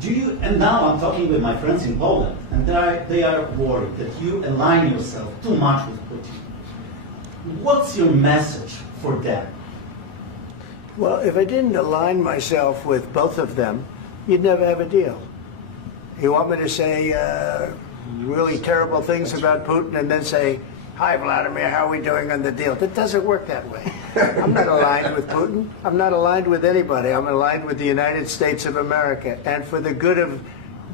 Do you, and now I'm talking with my friends in Poland, and they are worried that you align yourself too much with Putin. What's your message for them? Well, if I didn't align myself with both of them, you'd never have a deal. You want me to say really terrible things about Putin and then say, "Hi, Vladimir, how are we doing on the deal?" That doesn't work that way. I'm not aligned with Putin. I'm not aligned with anybody. I'm aligned with the United States of America and for the good of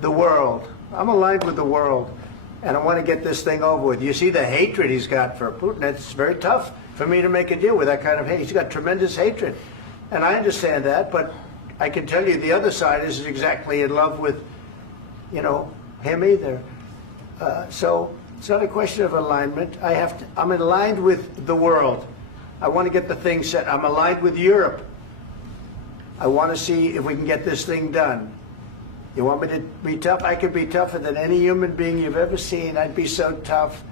the world. I'm aligned with the world, and I want to get this thing over with. You see the hatred he's got for Putin. It's very tough for me to make a deal with that kind of hate. He's got tremendous hatred, and I understand that, but I can tell you the other side isn't exactly in love with, him either. So it's not a question of alignment. I'm aligned with the world. I want to get the thing set. I'm aligned with Europe. I want to see if we can get this thing done. You want me to be tough? I could be tougher than any human being you've ever seen. I'd be so tough.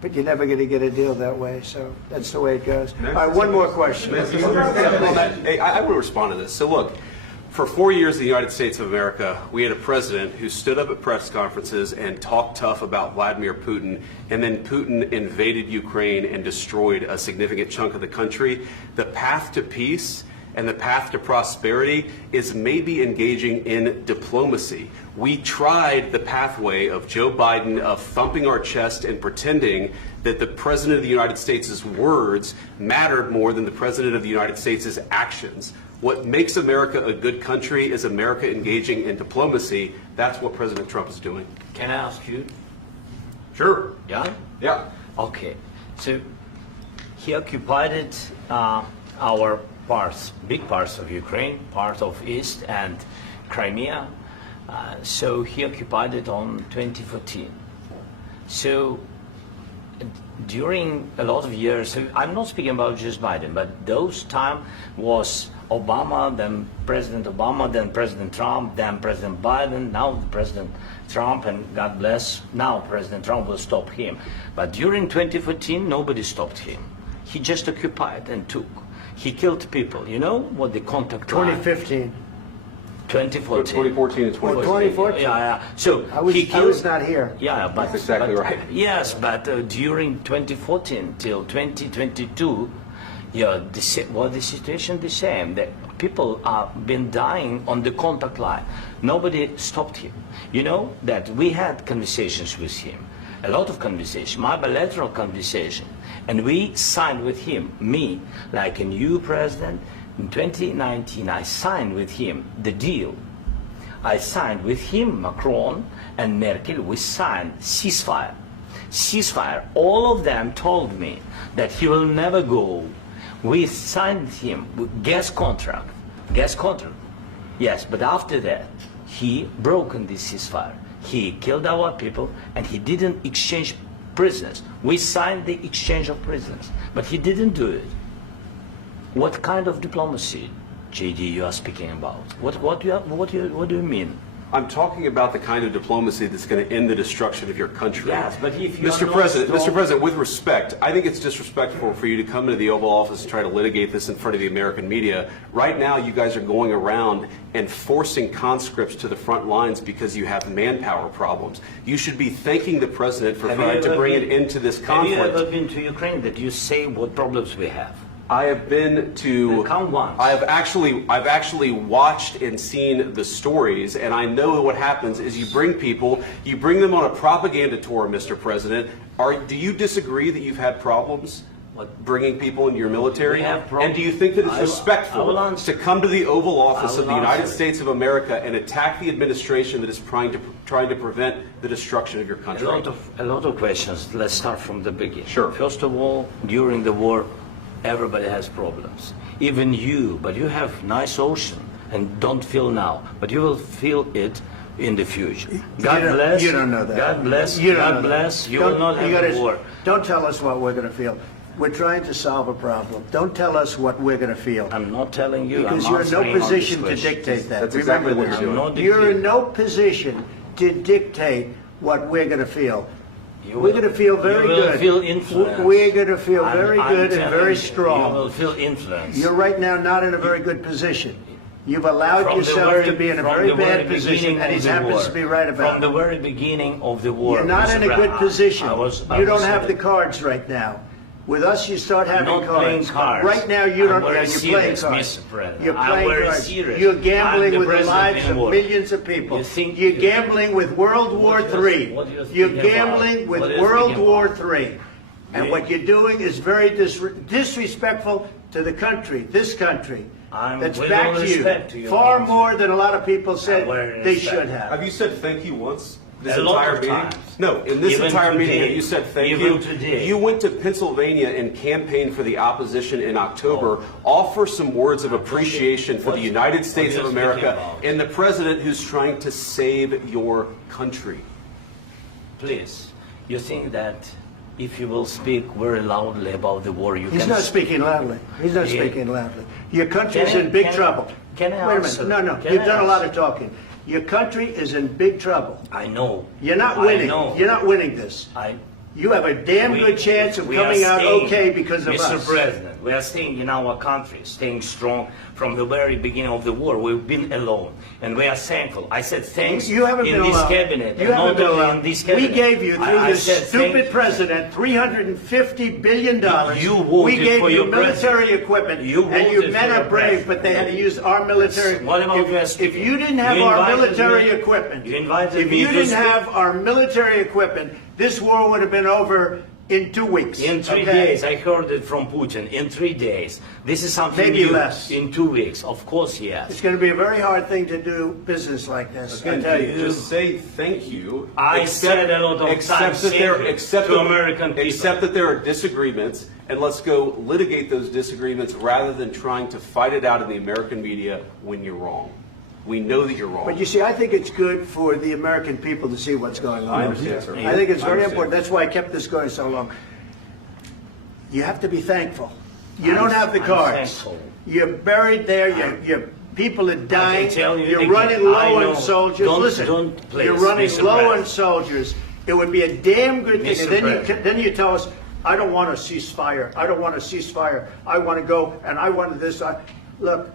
But you're never going to get a deal that way. So that's the way it goes. All right, one more question. I will respond to this. So look, for 4 years in the United States of America, we had a president who stood up at press conferences and talked tough about Vladimir Putin, and then Putin invaded Ukraine and destroyed a significant chunk of the country. The path to peace and the path to prosperity is maybe engaging in diplomacy. We tried the pathway of Joe Biden of thumping our chest and pretending that the President of the United States' words mattered more than the President of the United States' actions. What makes America a good country is America engaging in diplomacy. That's what President Trump is doing. Can I ask you? Sure. Yeah? Yeah. Okay. So he occupied our parts, big parts of Ukraine, part of East and Crimea. So he occupied it on 2014. So during a lot of years, so I'm not speaking about just Biden, but those time was Obama, then President Obama, then President Trump, then President Biden, now President Trump, and God bless, now President Trump will stop him. But during 2014, nobody stopped him. He just occupied and took. He killed people. You know what the contact line? 2015. 2014 2014. and 2015. 2014. Yeah. So I was not here. Yeah, but That's exactly right. Yes, but during 2014 till 2022, the situation the same. The people have been dying on the contact line. Nobody stopped him. You know that we had conversations with him, a lot of conversation, my bilateral conversation, and we signed with him, me, like a new president. In 2019, I signed with him the deal. I signed with him, Macron and Merkel, we signed ceasefire. Ceasefire. All of them told me that he will never go. We signed him with gas contract. Gas contract. Yes, but after that, he broken this ceasefire. He killed our people and he didn't exchange prisoners. We signed the exchange of prisoners, but he didn't do it. What kind of diplomacy, JD, you are speaking about? What do you mean? I'm talking about the kind of diplomacy that's going to end the destruction of your country. Yes, but if you Mr. President, with respect, I think it's disrespectful for you to come into the Oval Office and try to litigate this in front of the American media. Right now, you guys are going around and forcing conscripts to the front lines because you have manpower problems. You should be thanking the President for trying to bring an end to this conflict. Have you ever been to Ukraine that you say what problems we have? I have been to. Count once. I've actually watched and seen the stories, and I know what happens is you bring them on a propaganda tour, Mr. President. Do you disagree that you've had problems bringing people into your military? And do you think that it's respectful to come to the Oval Office of the United States of America and attack the administration that is trying to prevent the destruction of your country? A lot of questions. Let's start from the beginning. Sure. First of all, during the war, everybody has problems, even you, but you have nice ocean and don't feel now, but you will feel it in the future. God bless. You don't know that. God bless. You God bless. You will not have war. Don't tell us what we're going to feel. We're trying to solve a problem. Don't tell us what we're going to feel. I'm not telling you. Because you're in no position to dictate that. That's exactly what you're doing. You're in no position to dictate what we're going to feel. We're going to feel very good. You will feel influence. We're going to feel very good and very strong. You will feel influence. You're right now not in a very good position. You've allowed From the yourself very- to be in a from very the bad very position, beginning and he of the happens war. to be right From about the it. very beginning of the war. You're not Mr. in a good Brown, position. I You don't was have the saying- cards right now. With us, you start having Not cards. playing cards. Right now, you I'm don't. very You're playing serious, cards. Mr. President. You're I'm playing very cards. serious. You're I'm gambling the with the president lives in of war. millions of people. You think- You're gambling with World War What do you- III. what do you You're think about? gambling with What do you World think War about? III. And Yeah. what you're doing is very disrespectful to the country, this country. I'm That's with back all to you. respect to your Far country. more than a lot of people said very they respect. should have. Have you said thank you once? This A lot entire of meeting? times. No, in this Even entire meeting, today. have you said thank Even you? today. You went to Pennsylvania and campaigned for the opposition in October. Offer some words of appreciation for the United States what of are you speaking America about? and the president who's trying to save your country. Please, you think that if you will speak very loudly about the war, you He's can... not speaking loudly. He's not Yeah. speaking loudly. Your country's Can I- in big can I- trouble. can I Wait a answer? minute. No, Can you've I done a lot of answer? talking. Your country is in big trouble. I know. You're not I winning. know. You're not winning this. You have a damn We- good chance of we are coming out staying, okay because of Mr. us. President, we are staying in our country, staying strong from the very beginning of the war. We've been alone, and we are thankful. I said thanks You haven't in been this alone. cabinet, You and haven't not been only alone. in this We cabinet. gave you, through I this said stupid thank- president, $350 billion. You voted we gave for you your military president. equipment, You and you voted men for are your brave, president. but they had to use our military. What about you if speaking? you didn't have You our invited military me- equipment, you invited if me you to didn't speak. have our military equipment, this war would have been over in 2 weeks. In 3 okay? days, I heard it from Putin. In 3 days, this is something Maybe new. less. In 2 weeks, of course, yes. It's going to be a very hard thing to do business like this. I tell you. Just say thank you. I said a lot of accept times that there, thank you accept to that- American people. Accept that there are disagreements, and let's go litigate those disagreements rather than trying to fight it out in the American media when you're wrong. We know that you're wrong. But you see, I think it's good for the American people to see what's going on. I understand, sir. I think it's I very understand. important. That's why I kept this going so long. You have to be thankful. You I'm- don't have the I'm cards. thankful. You're buried there. Your people are dying. tell you You're again, running I low know. on soldiers. Don't- Listen, don't please, you're running Mr. low President. on soldiers. It would be a damn good thing. Mr. And then President. then you tell us, I don't want a ceasefire. I don't want a ceasefire. I want to go and I want this. Look,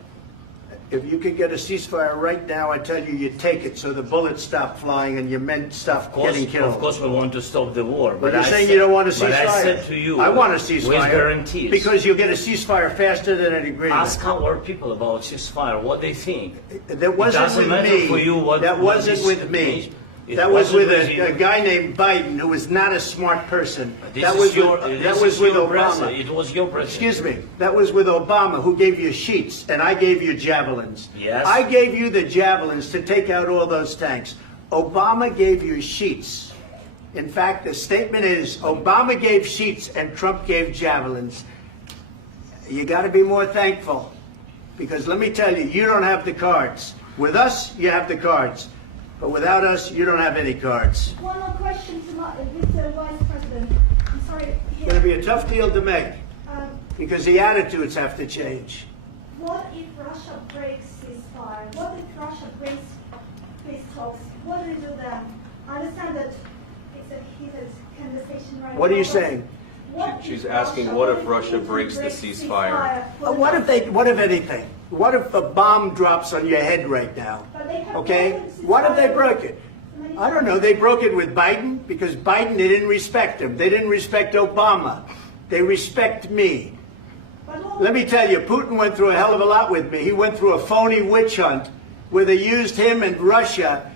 if you could get a ceasefire right now, I tell you, you take it so the bullets stop flying and your men stop getting killed. Of course, we want to stop the war. But you're I saying said- you don't want a ceasefire. But I said to you, I want a with ceasefire. guarantees. Because you'll get a ceasefire faster than an agreement. Ask our people about ceasefire, what they think. That wasn't doesn't with matter me. for you what- that what wasn't is- with me. It That was with wasn't with a you. guy named Biden, who was not a smart person. This That is was your, with, this that was is with your Obama. president. It was your president. Excuse me. That was with Obama, who gave you sheets, and I gave you javelins. Yes. I gave you the javelins to take out all those tanks. Obama gave you sheets. In fact, the statement is Obama gave sheets and Trump gave javelins. You got to be more thankful, because let me tell you, you don't have the cards. With us, you have the cards. But without us, you don't have any cards. One more question to Mr. Vice President. I'm sorry. It's going to be a tough deal to make, Um, because the attitudes have to change. what if Russia breaks ceasefire? What if Russia breaks peace talks? What do we do then? I understand that it's a heated conversation right now. What are you but saying? what She's if asking, what if Putin Russia breaks the breaks ceasefire? What if anything? What if a bomb drops on your head right now? But they have Okay? broken ceasefire. What if they broke it? I don't know. They broke it with Biden because Biden, they didn't respect him. They didn't respect Obama. They respect me. But what- Let me tell you, Putin went through a hell of a lot with me. He went through a phony witch hunt where they used him and Russia.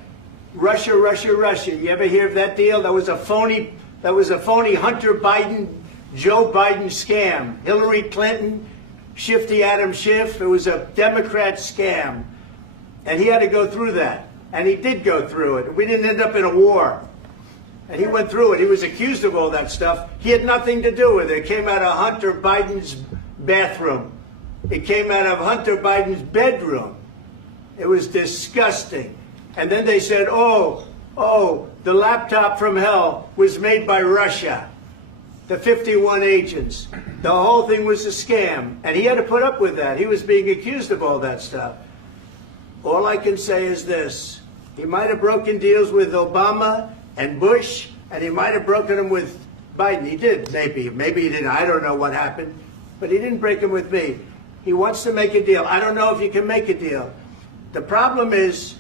Russia. You ever hear of that deal? That was a phony Hunter Biden, Joe Biden scam. Hillary Clinton, Shifty Adam Schiff. It was a Democrat scam. And he had to go through that. And he did go through it. We didn't end up in a war. And he went through it. He was accused of all that stuff. He had nothing to do with it. It came out of Hunter Biden's bathroom. It came out of Hunter Biden's bedroom. It was disgusting. And then they said, oh, the laptop from hell was made by Russia. The 51 agents. The whole thing was a scam. And he had to put up with that. He was being accused of all that stuff. All I can say is this. He might have broken deals with Obama and Bush, and he might have broken them with Biden. He did, maybe. Maybe he didn't. I don't know what happened. But he didn't break them with me. He wants to make a deal. I don't know if you can make a deal. The problem is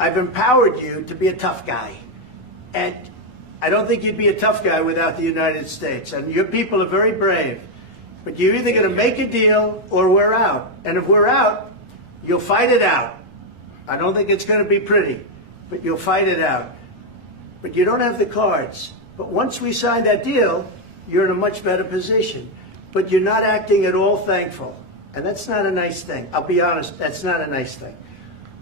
I've empowered you to be a tough guy. And I don't think you'd be a tough guy without the United States. And your people are very brave. But you're either going to make a deal or we're out. And if we're out, you'll fight it out. I don't think it's going to be pretty, but you'll fight it out. But you don't have the cards. But once we sign that deal, you're in a much better position. But you're not acting at all thankful. And that's not a nice thing. I'll be honest, that's not a nice thing.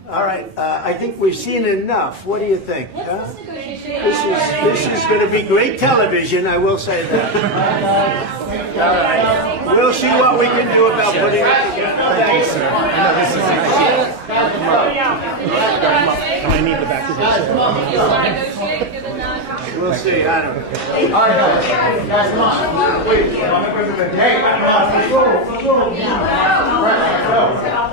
All right, I think we've seen enough. What do you think? Huh? This is going to be great television, I will say that. All right. We'll see what we can do about putting it together. Thank you, sir. I know this is nice. And I need the back of this. We'll see, I don't know.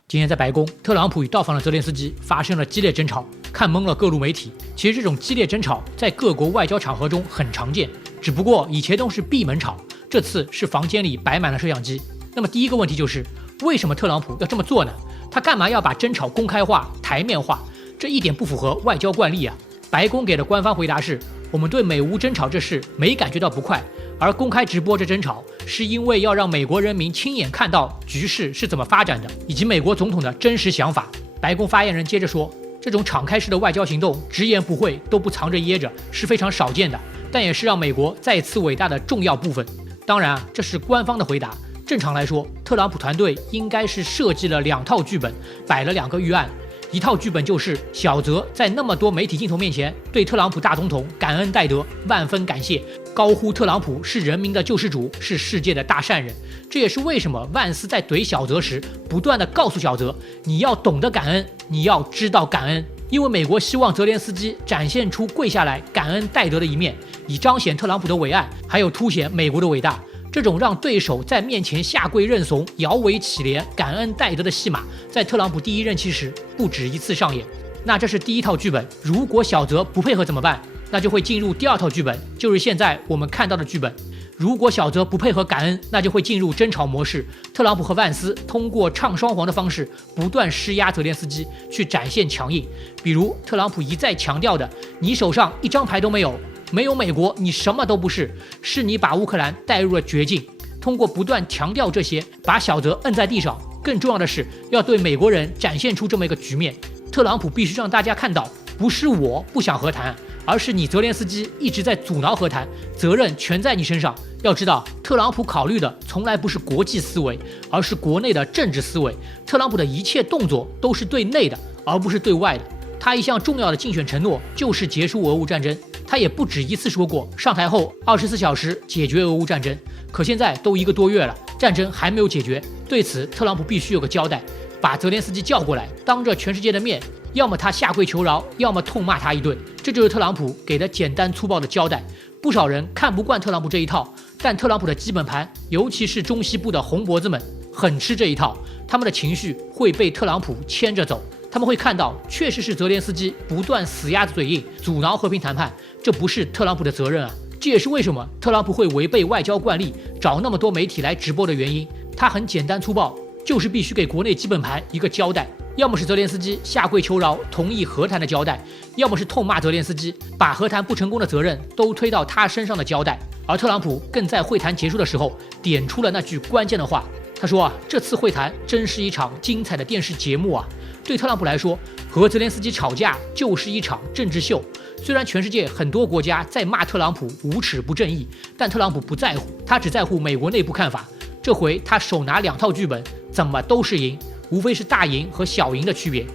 今天在白宫，特朗普与到访的泽连斯基发生了激烈争吵，看懵了各路媒体。其实这种激烈争吵在各国外交场合中很常见，只不过以前都是闭门吵，这次是房间里摆满了摄像机。那么第一个问题就是，为什么特朗普要这么做呢？他干嘛要把争吵公开化、台面化？这一点不符合外交惯例啊！白宫给的官方回答是：我们对美乌争吵这事没感觉到不快，而公开直播这争吵，是因为要让美国人民亲眼看到局势是怎么发展的，以及美国总统的真实想法。白宫发言人接着说，这种敞开式的外交行动，直言不讳，都不藏着掖着，是非常少见的，但也是让美国再次伟大的重要部分。当然啊，这是官方的回答。正常来说，特朗普团队应该是设计了2套剧本，摆了2个预案。一套剧本就是小泽在那么多媒体镜头面前对特朗普大总统感恩戴德，万分感谢，高呼特朗普是人民的救世主，是世界的大善人。这也是为什么万斯在怼小泽时不断地告诉小泽，你要懂得感恩，你要知道感恩，因为美国希望泽连斯基展现出跪下来感恩戴德的一面，以彰显特朗普的伟岸，还有凸显美国的伟大。这种让对手在面前下跪认怂、摇尾乞怜、感恩戴德的戏码，在特朗普第1任期时不止1次上演。那这是第1套剧本，如果小泽不配合怎么办？那就会进入第2套剧本，就是现在我们看到的剧本。如果小泽不配合感恩，那就会进入争吵模式。特朗普和万斯通过唱双簧的方式，不断施压泽连斯基，去展现强硬。比如特朗普一再强调的：“你手上1张牌都没有。”没有美国，你什么都不是，是你把乌克兰带入了绝境。通过不断强调这些，把小泽摁在地上。更重要的是，要对美国人展现出这么一个局面：特朗普必须让大家看到，不是我不想和谈，而是你泽连斯基一直在阻挠和谈，责任全在你身上。要知道，特朗普考虑的从来不是国际思维，而是国内的政治思维。特朗普的一切动作都是对内的，而不是对外的。他一项重要的竞选承诺就是结束俄乌战争。他也不止1次说过，上台后24小时解决俄乌战争。可现在都1个多月了，战争还没有解决。对此，特朗普必须有个交代，把泽连斯基叫过来，当着全世界的面，要么他下跪求饶，要么痛骂他一顿。这就是特朗普给的简单粗暴的交代。不少人看不惯特朗普这一套，但特朗普的基本盘，尤其是中西部的红脖子们，很吃这一套，他们的情绪会被特朗普牵着走。他们会看到，确实是泽连斯基不断死鸭子嘴硬，阻挠和平谈判，这不是特朗普的责任啊！这也是为什么特朗普会违背外交惯例，找那么多媒体来直播的原因。他很简单粗暴，就是必须给国内基本盘一个交代，要么是泽连斯基下跪求饶，同意和谈的交代，要么是痛骂泽连斯基，把和谈不成功的责任都推到他身上的交代。而特朗普更在会谈结束的时候点出了那句关键的话，他说这次会谈真是一场精彩的电视节目啊！对特朗普来说，和泽连斯基吵架就是一场政治秀。虽然全世界很多国家在骂特朗普无耻不正义，但特朗普不在乎，他只在乎美国内部看法。这回他手拿2套剧本，怎么都是赢，无非是大赢和小赢的区别。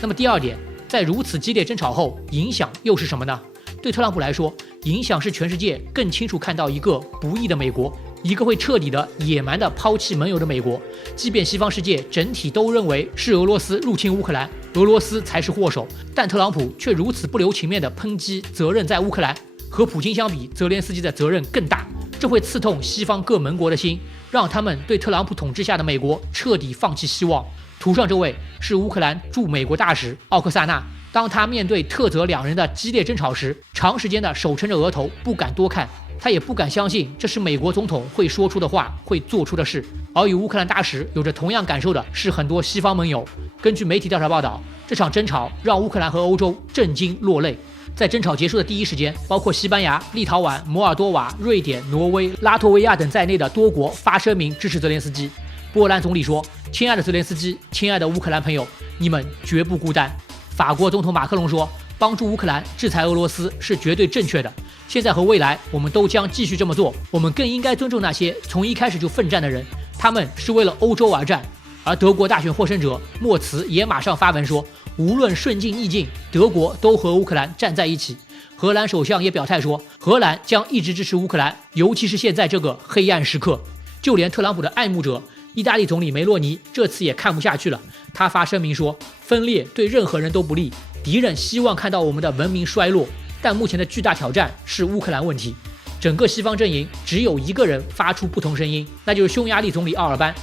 那么第2点，在如此激烈争吵后，影响又是什么呢？对特朗普来说，影响是全世界更清楚看到一个不义的美国，一个会彻底的野蛮的抛弃盟友的美国。即便西方世界整体都认为是俄罗斯入侵乌克兰，俄罗斯才是祸首，但特朗普却如此不留情面的抨击责任在乌克兰。和普京相比，泽连斯基的责任更大，这会刺痛西方各盟国的心，让他们对特朗普统治下的美国彻底放弃希望。图上这位是乌克兰驻美国大使奥克萨纳，当他面对特泽2人的激烈争吵时，长时间的手撑着额头不敢多看，他也不敢相信这是美国总统会说出的话，会做出的事。而与乌克兰大使有着同样感受的是很多西方盟友。根据媒体调查报道，这场争吵让乌克兰和欧洲震惊落泪。在争吵结束的第一时间，包括西班牙、立陶宛、摩尔多瓦、瑞典、挪威、拉脱维亚等在内的多国发声明支持泽连斯基。波兰总理说：“亲爱的泽连斯基，亲爱的乌克兰朋友，你们绝不孤单。”法国总统马克龙说：“帮助乌克兰制裁俄罗斯是绝对正确的。现在和未来，我们都将继续这么做。我们更应该尊重那些从一开始就奋战的人，他们是为了欧洲而战。”而德国大选获胜者莫茨也马上发文说：“无论顺境逆境，德国都和乌克兰站在一起。”荷兰首相也表态说，荷兰将一直支持乌克兰，尤其是现在这个黑暗时刻。就连特朗普的爱慕者意大利总理梅洛尼这次也看不下去了，他发声明说：“分裂对任何人都不利，敌人希望看到我们的文明衰落，但目前的巨大挑战是乌克兰问题。”整个西方阵营只有一个人发出不同声音，那就是匈牙利总理奥尔班。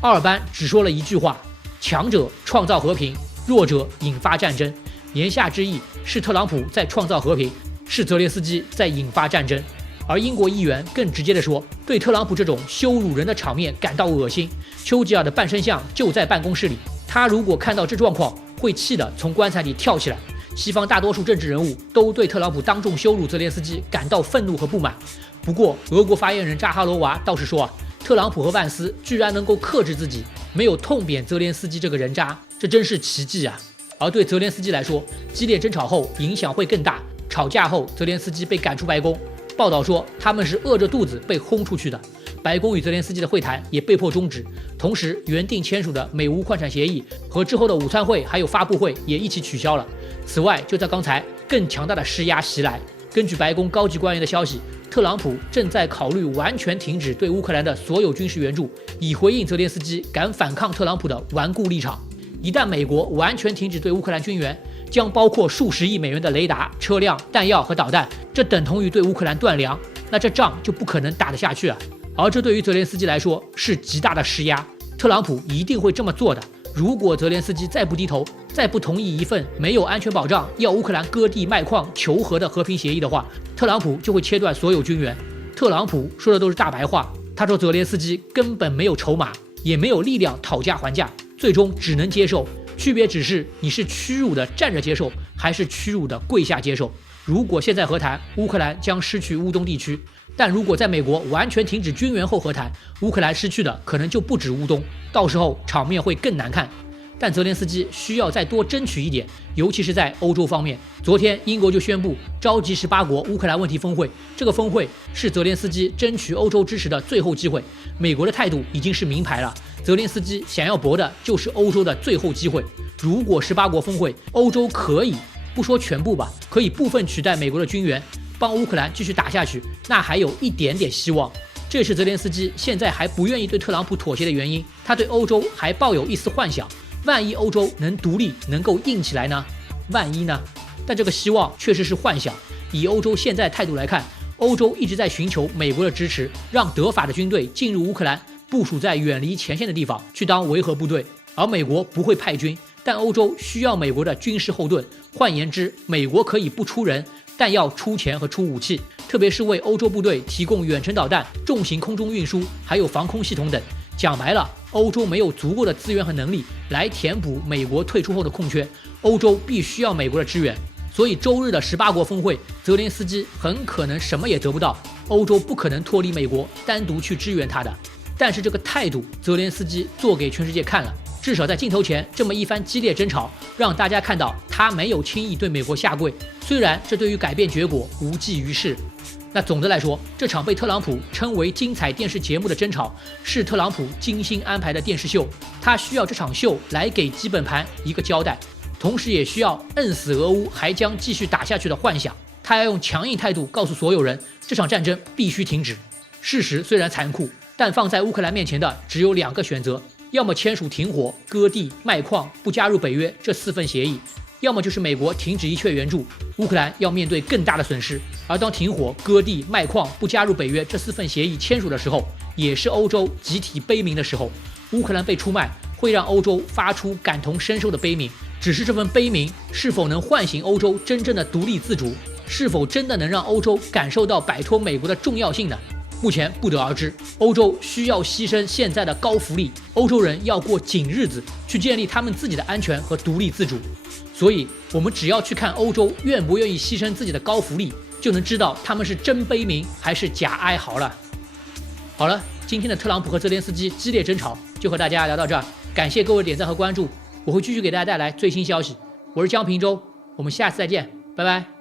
奥尔班只说了一句话：“强者创造和平，弱者引发战争。”言下之意是特朗普在创造和平，是泽连斯基在引发战争。而英国议员更直接地说，对特朗普这种羞辱人的场面感到恶心。丘吉尔的半身像就在办公室里，他如果看到这状况，会气得从棺材里跳起来。西方大多数政治人物都对特朗普当众羞辱泽连斯基感到愤怒和不满。不过，俄国发言人扎哈罗娃倒是说特朗普和万斯居然能够克制自己，没有痛扁泽连斯基这个人渣，这真是奇迹啊！而对泽连斯基来说，激烈争吵后影响会更大。吵架后，泽连斯基被赶出白宫。报道说他们是饿着肚子被轰出去的。白宫与泽连斯基的会谈也被迫终止，同时原定签署的美乌矿产协议和之后的午餐会还有发布会也一起取消了。此外，就在刚才，更强大的施压袭来。根据白宫高级官员的消息，特朗普正在考虑完全停止对乌克兰的所有军事援助，以回应泽连斯基敢反抗特朗普的顽固立场。一旦美国完全停止对乌克兰军援，将包括数十亿美元的雷达、车辆、弹药和导弹，这等同于对乌克兰断粮，那这仗就不可能打得下去了。而这对于泽连斯基来说是极大的施压，特朗普一定会这么做的。如果泽连斯基再不低头，再不同意一份没有安全保障、要乌克兰割地卖矿求和的和平协议的话，特朗普就会切断所有军援。特朗普说的都是大白话，他说泽连斯基根本没有筹码，也没有力量讨价还价，最终只能接受。区别只是你是屈辱的站着接受，还是屈辱的跪下接受。如果现在和谈，乌克兰将失去乌东地区，但如果在美国完全停止军援后和谈，乌克兰失去的可能就不止乌东，到时候场面会更难看。但泽连斯基需要再多争取一点，尤其是在欧洲方面。昨天英国就宣布召集18国乌克兰问题峰会，这个峰会是泽连斯基争取欧洲支持的最后机会。美国的态度已经是明牌了，泽连斯基想要搏的就是欧洲的最后机会。如果18国峰会，欧洲可以不说全部吧，可以部分取代美国的军援，帮乌克兰继续打下去，那还有一点点希望。这是泽连斯基现在还不愿意对特朗普妥协的原因，他对欧洲还抱有一丝幻想。万一欧洲能独立，能够硬起来呢？万一呢？但这个希望确实是幻想。以欧洲现在态度来看，欧洲一直在寻求美国的支持，让德法的军队进入乌克兰，部署在远离前线的地方去当维和部队。而美国不会派军，但欧洲需要美国的军事后盾。换言之，美国可以不出人，但要出钱和出武器，特别是为欧洲部队提供远程导弹、重型空中运输，还有防空系统等。讲白了，欧洲没有足够的资源和能力来填补美国退出后的空缺，欧洲必须要美国的支援。所以周日的18国峰会，泽连斯基很可能什么也得不到，欧洲不可能脱离美国单独去支援他的。但是这个态度，泽连斯基做给全世界看了。至少在镜头前这么一番激烈争吵，让大家看到他没有轻易对美国下跪，虽然这对于改变结果无济于事。那总的来说，这场被特朗普称为精彩电视节目的争吵，是特朗普精心安排的电视秀。他需要这场秀来给基本盘一个交代，同时也需要摁死俄乌还将继续打下去的幻想。他要用强硬态度告诉所有人，这场战争必须停止。事实虽然残酷，但放在乌克兰面前的只有2个选择，要么签署停火、割地、卖矿、不加入北约这4份协议，要么就是美国停止一切援助，乌克兰要面对更大的损失。而当停火、割地、卖矿、不加入北约这4份协议签署的时候，也是欧洲集体悲鸣的时候。乌克兰被出卖，会让欧洲发出感同身受的悲鸣，只是这份悲鸣是否能唤醒欧洲真正的独立自主，是否真的能让欧洲感受到摆脱美国的重要性呢？目前不得而知。欧洲需要牺牲现在的高福利，欧洲人要过紧日子，去建立他们自己的安全和独立自主。所以，我们只要去看欧洲愿不愿意牺牲自己的高福利，就能知道他们是真悲鸣还是假哀嚎了。好了，今天的特朗普和泽连斯基激烈争吵就和大家聊到这儿，感谢各位点赞和关注，我会继续给大家带来最新消息。我是江平洲，我们下次再见，拜拜。